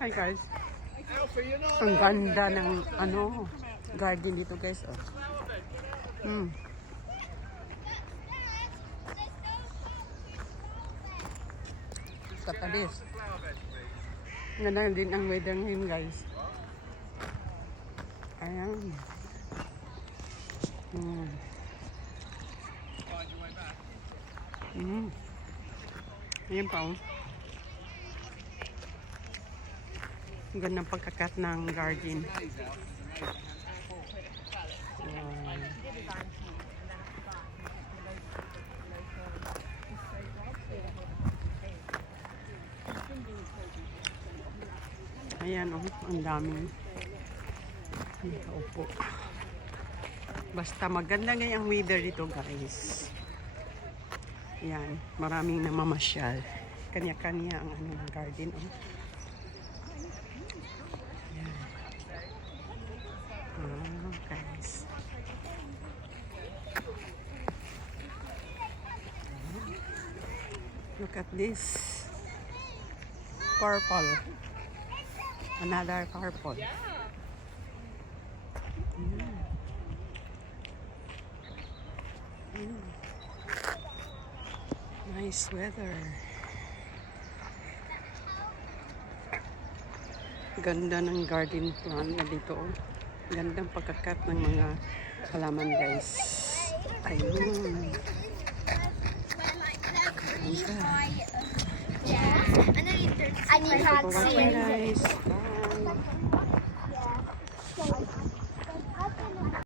Hi guys. Ang ganda ng ano, garden dito guys. Oh. Hmm. Katalis. Ganda din ang weather ngayon guys. Ayan. Hmm. Hmm. Ayan pa oh. Ang ganda ng pagkakat ng garden. Ayan. Ayan oh, ang daming nakaupo. Basta maganda ngayon ang weather dito guys. Yan, maraming namamasyal. Kanya-kanya ang ano garden. Oh. Look at this. Purple. Another purple. Mm. Mm. Nice weather. Ganda ng garden plant na dito. Gandang pagkakat ng mga halaman guys. Ayun. I need my, yeah. I need, I need hot sand.